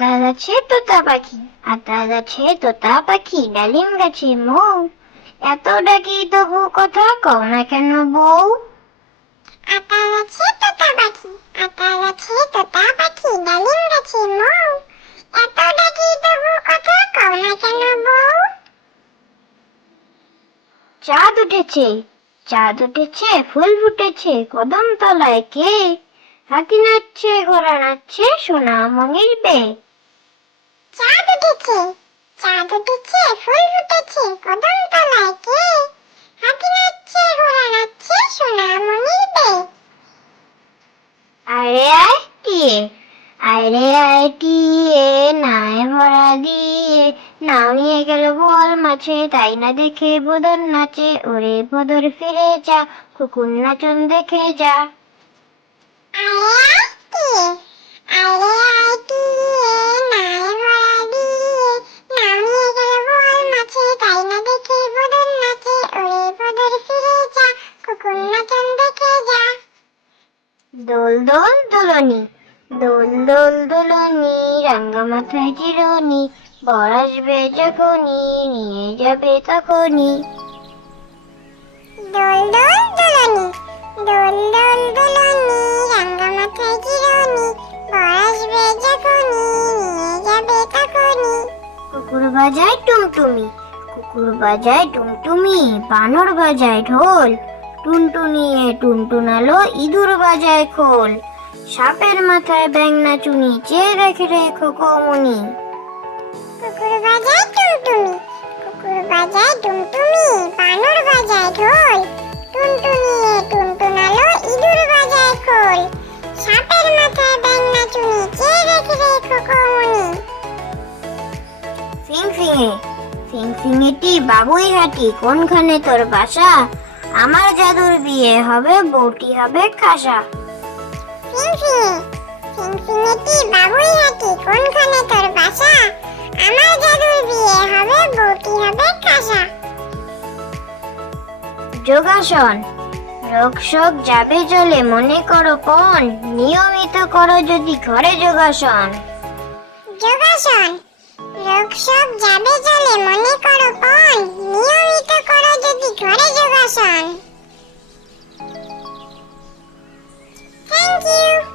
আতা গাছে তোতা পাখি, আতা গাছে তোতা পাখি, ডালিম গাছে মৌ, এত ডাকি তবু কথা কও না কেন বউ? আতা গাছে তোতা পাখি, আতা গাছে তোতা পাখি, ডালিম গাছে মৌ, এত ডাকি তবু কথা কও না কেন বউ? চাঁদ উঠেছে, চাঁদ উঠেছে, ফুল ফুটেছে, কদম তলায় কে? হাতি নাচছে, ঘোড়া নাচছে, সোনা মনির বে। চাঁদ উঠেছে, চাঁদ উঠেছে, ফুল ফুটেছে, কদম তলায় কে? হাতি নাচছে, ঘোড়া নাচছে, সোনা মনির বে। আরে আয় টিয়ে, আরে আয় টিয়ে, নায় ভরা দিয়ে, নাও নিয়ে গেল বোয়াল মাছে, তাই না দেখে বদর নাচে, ওরে বদর ফিরে যা, কুকুর নাচন দেখে যা। আরে আয় টিয়ে, আরে আয় টিয়ে, নায় ভরা দিয়ে, নাও নিয়ে গেল বোয়াল মাছে, তাই না দেখে বদর নাচে, ওরে বদর ফিরে যা, কুকুর নাচন দেখে যা। দোল দোল দোলনি, দোল দোল দোলনি, রাঙা মাথায় চিরুনি, বর আসবে যখনই, নিয়ে যাবে তখনই। দোল দোল দোলনি, দোল দোল দোলনি, রাঙা মাথায় চিরুনি, বর আসবে যখনই, নিয়ে যাবে তখনই। কুকুর বাজায় টুমটুমি, কুকুর বাজায় টুমটুমি, বানর বাজায় ঢোল, টুনটুনিয়ে টুনটুনালো, ইঁদুর বাজায় খোল, সাপের মাথায় ব্যাঙ নাচুনি, চেয়ে দেখে রে খোকমনি। কুকুর বাজায় টুনটুনি, কুকুর বাজায় টুনটুনি, বানর বাজায় ঢোল, টুনটুনিয়ে টুনটুনালো, ইঁদুর বাজায় খোল, সাপের মাথায় ব্যাঙ নাচুনি, চেয়ে দেখে রে খোকমনি। ফিংফিঙে, ফিংফিঙেটি বাবুই হাঁটি, কোনখানে তোর বাসা? আমার জাদুর বিয়ে হবে, বউটি হবে খাসা। ফিংফিঙে, ফিংফিঙেটি বাবুই হাঁটি, কোনখানে তোর বাসা? আমার জাদুর বিয়ে হবে, বউটি হবে খাসা। যোগাসন, রোগ শোক যাবে চলে, মনে করো পণ, নিয়মিত করো যদি ঘরে যোগাসন। যোগাসন, রোগ শোক যাবে চলে, মনে করো পণ, নিয়মিত করো যদি ঘরে যোগাসন। Thank you.